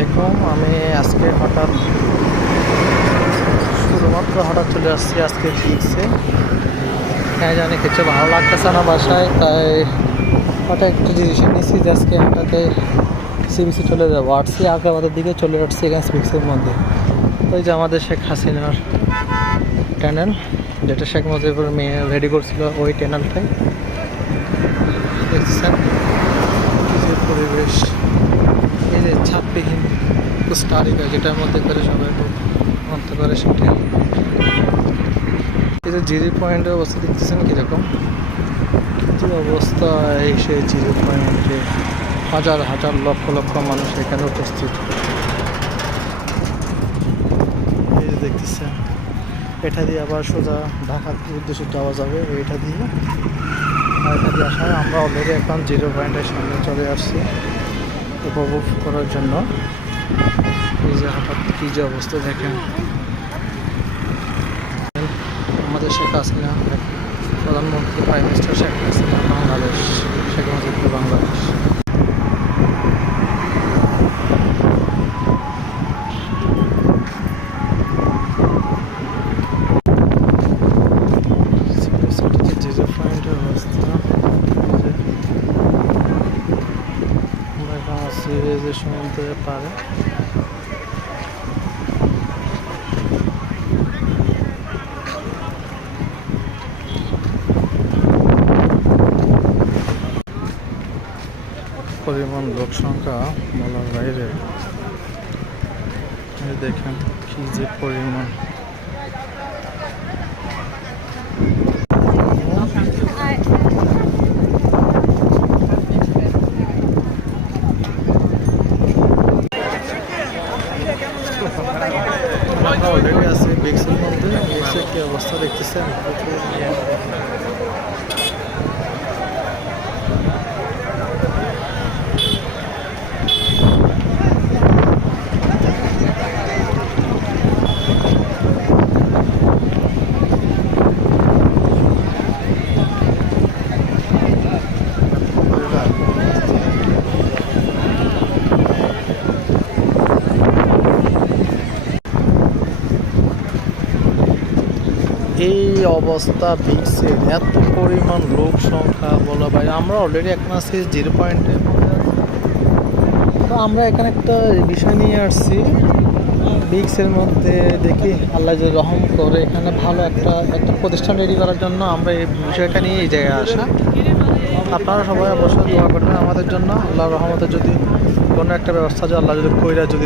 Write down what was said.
আলাইকুম। আমি আজকে হঠাৎ চলে আসছি আজকে বিচে। হ্যাঁ জানি কিছু ভালো লাগতেছে না বাসায়, তাই হঠাৎ একটু ডিসিশন নিচ্ছি যে আজকে হঠাৎ সি বিচে চলে যাবো। আসছি আগ্রাবাদের দিকে চলে আসছি এখানে সি বিচের মধ্যে। ওই যে আমাদের শেখ হাসিনার ট্যানেল, যেটা শেখ মুজিবুর মেয়ে রেডি করছিল, ওই ট্যানেলটাই দেখছেন। যে পরিবেশ, এই যে ছাদবিহীন কুস্টারিকা, যেটার মধ্যে করে সবাই মন্ত্র করে, সেটাই। এই যে জিরো পয়েন্টের অবস্থা দেখতেছেন কীরকম, কী অবস্থা। এই সেই জিরো পয়েন্টে হাজার হাজার লক্ষ লক্ষ মানুষ এখানে উপস্থিত। এই যে দেখতেছেন, এটা দিয়ে আবার সোজা ঢাকার উদ্দেশ্যে যাওয়া যাবে। এইটা দিয়ে আর এটা দিয়ে আসা, আমরা অলরেডি এখন জিরো পয়েন্টের সামনে চলে আসছি উপভোগ করার জন্য। এই যে হঠাৎ কী যে অবস্থা দেখেন। আমাদের শেখ হাসিনা, প্রধানমন্ত্রী prime minister Sheikh Hasina, Bangladesh, Sheikh Mujibur Bangladesh. Zero পয়েন্টের অবস্থা, আমরা এখন আছি এই যে সমুদ্রের পাড়ে। পরিমাণ লোক সংখ্যা বলার বাইরে। দেখেন কি যে পরিমাণ। আমরা অলরেডি আছি বিক্সের মধ্যে। বিক্সের কি অবস্থা দেখতেছেন। এই অবস্থা বিক্সের, এত পরিমাণ লোক সংখ্যা বলা বাইরে। আমরা অলরেডি এখন আছি জিরো পয়েন্টের মধ্যে। তো আমরা এখানে একটা বিষয় নিয়ে আসছি বিক্সের মধ্যে। দেখি আল্লাহ যে রহম করে, এখানে ভালো একটা প্রতিষ্ঠান রেডি করার জন্য আমরা এই বিষয়টা নিয়ে এই জায়গায় আসা। আপনারা সবাই অবশ্যই দোয়া করবেন আমাদের জন্য। আল্লাহর রহমতে যদি কোনো একটা ব্যবস্থা, যে আল্লাহ যদি কইরা যদি